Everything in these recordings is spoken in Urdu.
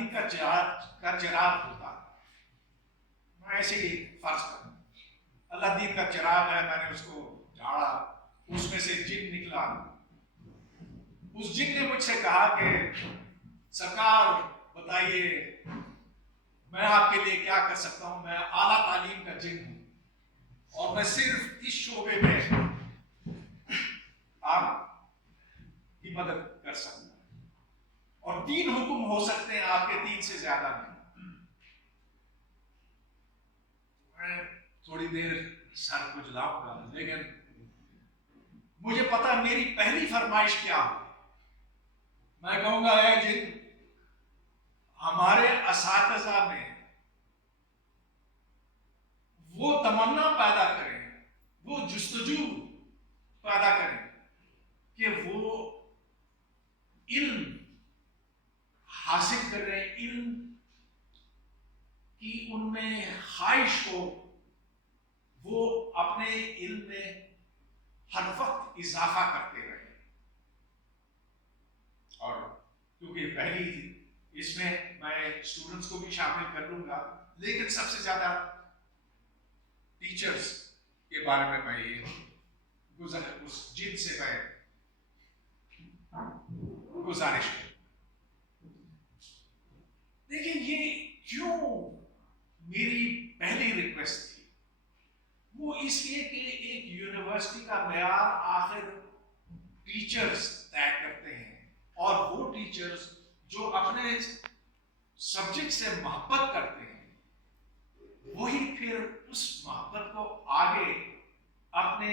دین کا چراغ ہوتا ہے، میں ایسے ہی فرض کروں اللہ دین کا چراغ ہے، میں نے اس کو جھاڑا، اس میں سے جن نکلا، اس جن نے مجھ سے کہا کہ سرکار بتائیے میں آپ کے لیے کیا کر سکتا ہوں، میں اعلیٰ تعلیم کا جن ہوں اور میں صرف اس شعبے میں آپ کی مدد کر سکتا ہوں، اور 3 حکم ہو سکتے ہیں آپ کے، 3 سے زیادہ نہیں۔ میں تھوڑی دیر سر کو جلاؤں گا، لیکن مجھے پتا میری پہلی فرمائش کیا ہو، میں کہوں گا اے جن ہمارے اساتذہ میں وہ تمنا پیدا کریں، وہ جستجو پیدا کریں کہ وہ علم حاصل کر رہے ہیں، علم کی ان میں خواہش ہو، وہ اپنے علم میں ہر وقت اضافہ کرتے رہے۔ اور کیونکہ پہلی اس میں اسٹوڈنٹس کو بھی شامل کر لوں گا، لیکن سب سے زیادہ ٹیچرز کے بارے میں یہ اس جن سے میں گزارش کروں۔ لیکن یہ کیوں میری پہلی ریکویسٹ تھی، وہ اس لیے کہ ایک یونیورسٹی کا معیار آخر ٹیچرز طے کرتے ہیں، اور وہ ٹیچرز جو اپنے سبجیکٹ سے محبت کرتے ہیں وہی پھر اس محبت کو آگے اپنے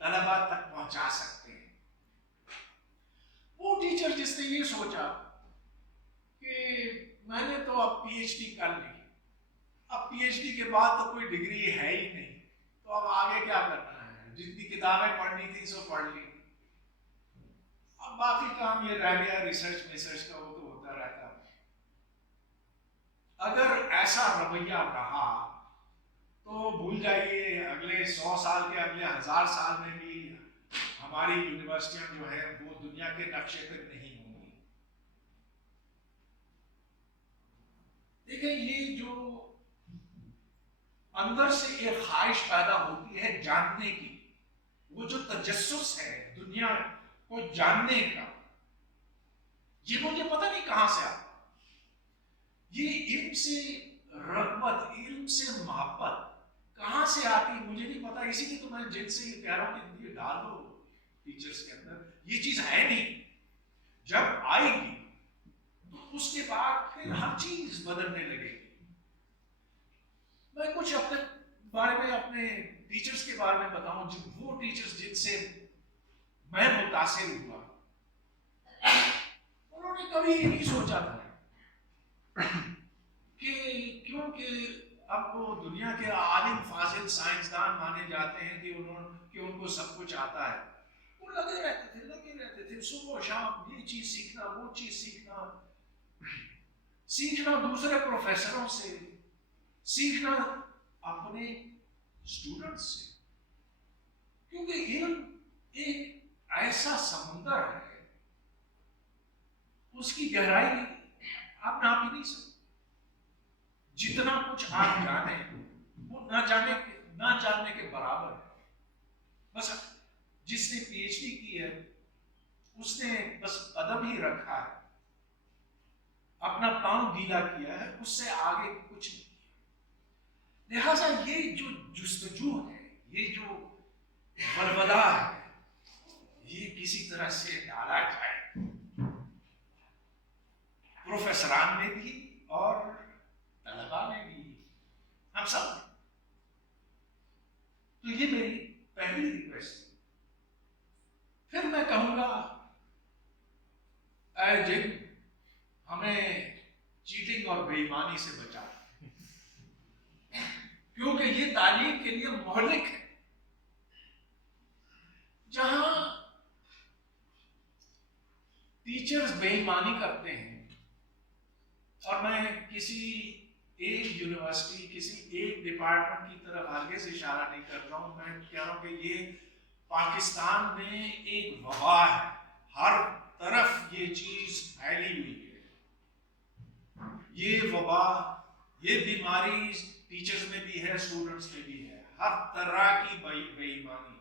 طلباء تک پہنچا سکتے ہیں۔ وہ ٹیچر جس نے یہ سوچا کہ میں نے تو اب پی ایچ ڈی کر لی، اب پی ایچ ڈی کے بعد تو کوئی ڈگری ہے ہی نہیں، تو اب آگے کیا کرنا ہے، جتنی کتابیں پڑھنی تھی سو پڑھ لی، اب باقی کام یہ رہ گیا ریسرچ کا، وہ تو ہوتا رہتا ہے۔ اگر ایسا رویہ رہا تو بھول جائیے، اگلے 100 سال کے، اگلے 1000 سال میں بھی ہماری یونیورسٹیاں جو ہیں وہ دنیا کے نقشے پہ نہیں ہوں گی۔ دیکھیں، یہ جو اندر سے ایک خواہش پیدا ہوتی ہے جاننے کی، وہ جو تجسس ہے دنیا کو جاننے کا، یہ مجھے پتہ نہیں کہاں سے آتا، یہ علم سے رغبت، علم سے محبت کہاں سے آتی مجھے نہیں پتا۔ اسی لیے تو میں جن سے یہ کہہ رہا ہوں کہ یہ ڈال دو ٹیچرز کے اندر، یہ چیز ہے نہیں، جب آئے گی تو اس کے بعد پھر ہر چیز بدلنے لگے گی۔ میں کچھ اپنے بارے میں، اپنے ٹیچرز کے بارے میں بتاؤں، جو وہ ٹیچرز جن سے میں متاثر ہوا، انہوں نے کبھی یہ نہیں سوچا تھا کہ کیونکہ اب وہ دنیا کے عالم فاضل سائنسدان مانے جاتے ہیں کہ ان کو سب کچھ آتا ہے، وہ لگے رہتے تھے صبح و شام، یہ چیز سیکھنا، وہ چیز سیکھنا دوسرے پروفیسروں سے، سیکھنا اپنے اسٹوڈنٹ سے، کیونکہ علم ایک ایسا سمندر ہے، اس کی گہرائی آپ ناپ ہی نہیں سکتے۔ جتنا کچھ آپ جانیں وہ نہ جاننے کے برابر ہے۔ بس جس نے پی ایچ ڈی کی ہے اس نے بس قدم ہی رکھا ہے، اپنا پاؤں گیلا کیا ہے، اس سے آگے کچھ نہیں کیا۔ لہذا یہ جو جستجو ہے، یہ جو ولولہ ہے، یہ کسی طرح سے ڈالا جائے، پروفیسران میں بھی اور طلباء میں بھی، ہم سب میں۔ تو یہ میری پہلی ریکویسٹ ہے۔ پھر میں کہوں گا اے جن ہمیں چیٹنگ اور بے ایمانی سے بچا، کیونکہ یہ تعلیم کے لیے مہلک ہے۔ جہاں ٹیچرز بے ایمانی کرتے ہیں، اور میں کسی ایک یونیورسٹی، کسی ایک ڈپارٹمنٹ کی طرف ہرگز اشارہ نہیں کر رہا ہوں، میں کہہ رہا ہوں کہ یہ پاکستان میں ایک وبا ہے، ہر طرف یہ چیز پھیلی ہوئی ہے۔ یہ وبا، یہ بیماری ٹیچرز میں بھی ہے، اسٹوڈنٹس میں بھی ہے، ہر طرح کی بے ایمانی.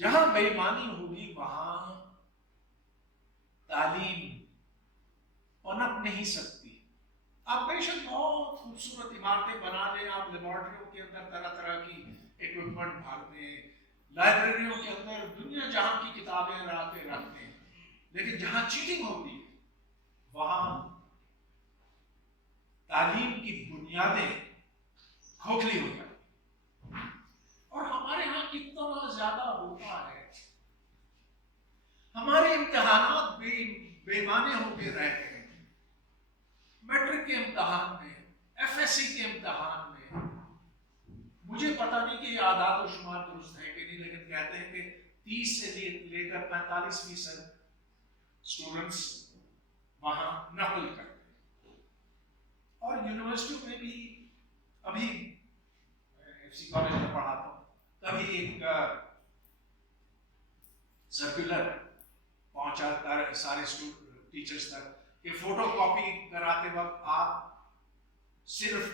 جہاں بے ایمانی ہوگی وہاں تعلیم پنپ نہیں سکتی. آپ بے شک بہت خوبصورت عمارتیں بنا لیں، آپ لیبارٹریوں کے اندر طرح طرح کی اکوپمنٹ بھر دیں، لائبریریوں کے اندر دنیا جہاں کی کتابیں رکھ دیں، لیکن جہاں چیٹنگ ہوتی ہے وہاں تعلیم کی بنیادیں کھوکھلی ہو جاتی. اور ہمارے ہاں کتنا زیادہ ہوتا ہے، ہمارے امتحانات بے معنی ہو کے رہتے ہیں. میٹرک کے امتحان میں، ایف ایس سی کے امتحان میں، مجھے پتہ نہیں کہ یہ اعداد و شمار درست ہے کہ نہیں، لیکن کہتے ہیں کہ 30 سے لے کر 45% اسٹوڈنٹس وہاں نقل کرتے ہیں. اور یونیورسٹیوں میں بھی ابھی ایف سی کالج میں پڑھاتا ہوں، تبھی ایک سرکولر پہنچا سارے ٹیچرز تک کہ فوٹو کاپی کراتے وقت آپ صرف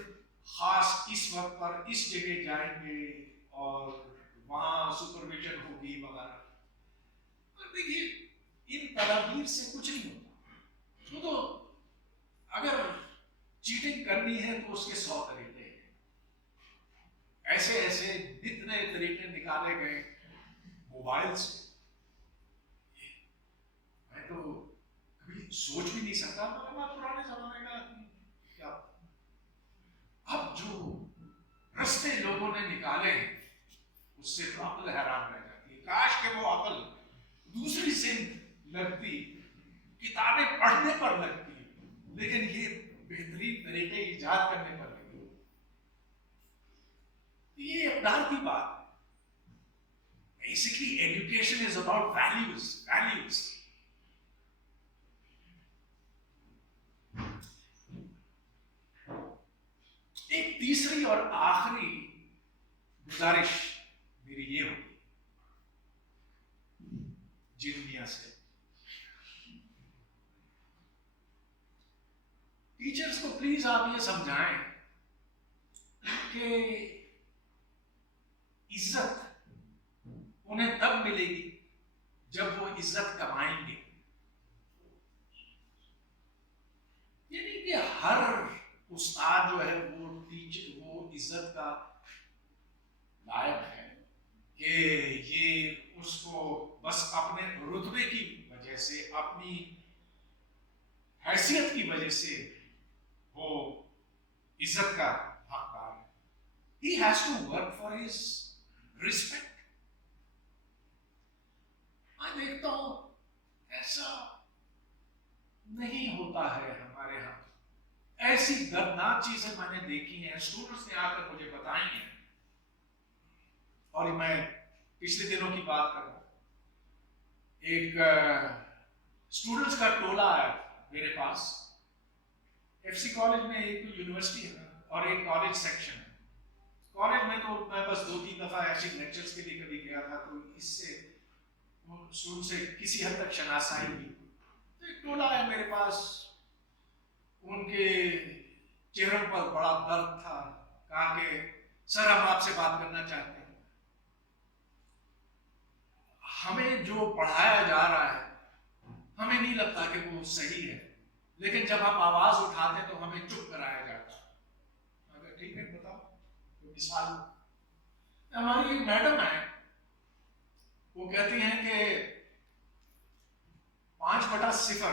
خاص اس وقت پر اس جگہ جائیں گے اور وہاں سپرویژن ہوگی وغیرہ. اور دیکھیے ان تدابیر سے کچھ نہیں ہوتا. تو اگر چیٹنگ کرنی ہے تو اس کے 100 طریقے ہیں. ایسے ایسے اتنے طریقے نکالے گئے موبائل سے، میں تو کبھی سوچ بھی نہیں سکتا. مگر میں پرانے زمانے کا کیا، اب جو رستے لوگوں نے نکالے اس سے تو عقل حیران رہ جاتی ہے. کاش کہ وہ عقل دوسری سمت لگتی، کتابیں پڑھنے پر لگتی، لیکن یہ بہترین طریقے ایجاد کرنے پر لگتی. یہ اقدار کی بات ہے. Basically education is about values. ایک تیسری اور آخری گزارش میری یہ ہوگی جن میاں سے، ٹیچرز کو پلیز آپ یہ سمجھائیں کہ عزت انہیں تب ملے گی جب وہ عزت کمائیں گے. یعنی کہ ہر استاد جو ہے وہ عزت کا لائق ہے کہ یہ اس کو بس اپنے رتبے کی وجہ سے، اپنی حیثیت کی وجہ سے وہ عزت کا حقدار ہے. He has to work for his respect. میں دیکھتا ہوں ایسا نہیں ہوتا ہے ہمارے ہاں. ایسی دردناک چیزیں میں نے دیکھی ہیں، اسٹوڈنٹس نے آ کر مجھے بتائی ہیں. اور میں پچھلے دنوں کی بات کروں، ایک اسٹوڈنٹس کا ٹولہ آیا میرے پاس. ایف سی کالج میں ایک تو یونیورسٹی ہے اور ایک کالج سیکشن ہے. کالج میں تو میں بس 2-3 دفعہ ایسی لیکچرز کے لیے کبھی گیا تھا، تو اس سے اسٹوڈنٹ سے کسی حد تک شناسائی ہوئی. تو ایک ٹولہ آیا میرے پاس، ان کے چہروں پر بڑا درد تھا. کہا کہ سر ہم آپ سے بات کرنا چاہتے ہیں. ہمیں جو پڑھایا جا رہا ہے ہمیں نہیں لگتا کہ وہ صحیح ہے، لیکن جب ہم آواز اٹھاتے ہیں تو ہمیں چپ کرایا جاتا ہے. اگر ٹھیک ہے بتاؤ. مثال ہماری ایک میڈم ہے، وہ کہتی ہیں کہ 5/0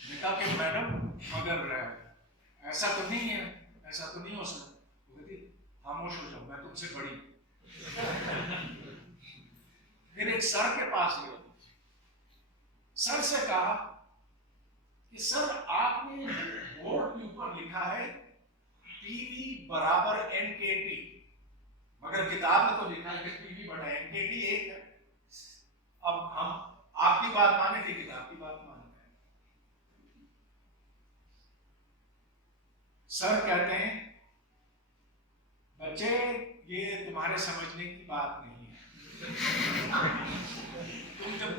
نے کہا کہ میڈم مگر ایسا تو نہیں ہے، ایسا تو نہیں ہو سکتا. وہ کہتی خاموش ہو جاؤ، میں تم سے بڑی. پھر ایک سر کے پاس گیا، سر سے کہا کہ سر آپ نے بورڈ کے اوپر لکھا ہے ٹی وی برابر NKT، مگر کتاب میں تو لکھا ہے کہ ٹی وی بٹا NKT ایک ہے. اب ہم آپ کی بات مانے کہ کتاب کی بات مانے؟ سر کہتے ہیں بچے یہ تمہارے سمجھنے کی بات نہیں ہے. تم جب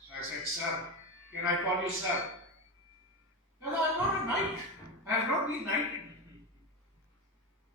So I said, sir, can I call you sir? No, I'm not a knight. I have not been knighted.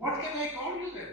what can I call you then?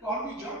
call me John.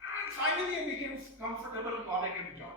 and finally I became comfortable calling him John.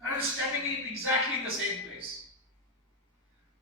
I was standing in exactly the same place.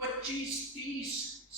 25-30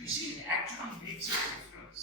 You see, it actually makes a difference.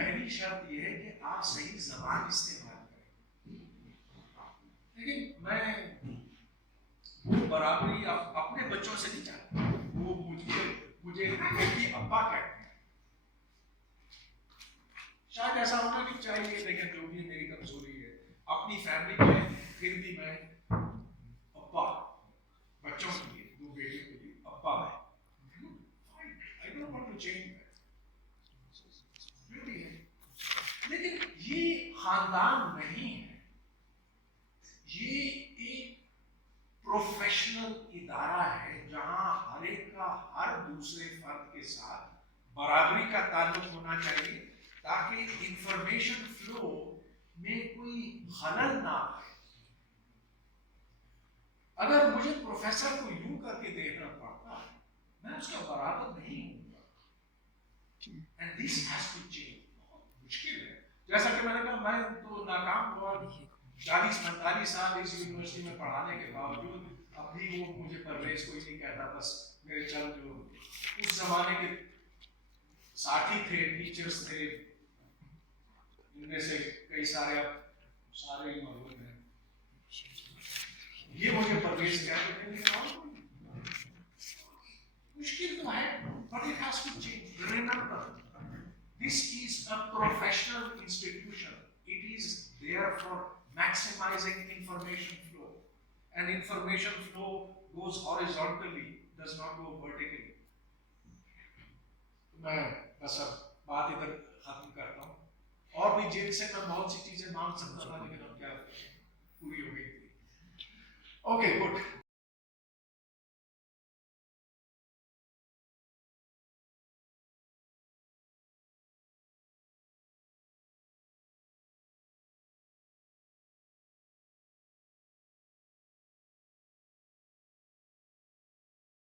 پہلی شرط یہ ہے کہ آپ صحیح زبان استعمال کریں. لیکن میں وہ برابری اپنے بچوں سے نہیں چاہتا. وہ مجھے کہتی ابا کہتے ہیں. شاید ایسا ہونا نہیں چاہیے، لیکن جو بھی میری کمزوری ہے اپنی فیملی میں پھر بھی میں ابا، بچوں کے لیے 2 بیٹیوں کے لیے ابا ہے. I don't want to change that. لیکن یہ خاندان نہیں ہے، یہ ایک پروفیشنل ادارہ ہے جہاں ہر ایک کا ہر دوسرے فرد کے ساتھ برابری کا تعلق ہونا چاہیے تاکہ انفارمیشن فلو میں کوئی خلل نہ آئے. اگر مجھے پروفیسر کو یوں کر کے دیکھنا پڑتا ہے، میں اس کا برابر نہیں ہوں گا. And this has to change. بہت مشکل ہے. جیسا کہ میں نے کہا، میں تو ناکام ہوا 40-45 سال اس یونیورسٹی میں پڑھانے کے باوجود اب بھی وہ مجھے پرویز کوئی نہیں کہتا. بس میرے چند جو اس زمانے کے ساتھی تھے، ٹیچرز تھے، ان میں سے کئی سارے اب سارے ہی موجود ہیں، یہ مجھے پرویز کہتے تھے. مشکل تو ہے، but it has to change. Remember, this is a professional institution. It is there for maximizing information flow. And information flow goes horizontally, does not go vertically. میں بس اب بات ادھر ختم کرتا ہوں. اور بھی جن سے میں بہت سی چیزیں مانگ سکتا تھا، لیکن اب کیا پوری ہو گئی تھی. Okay, good.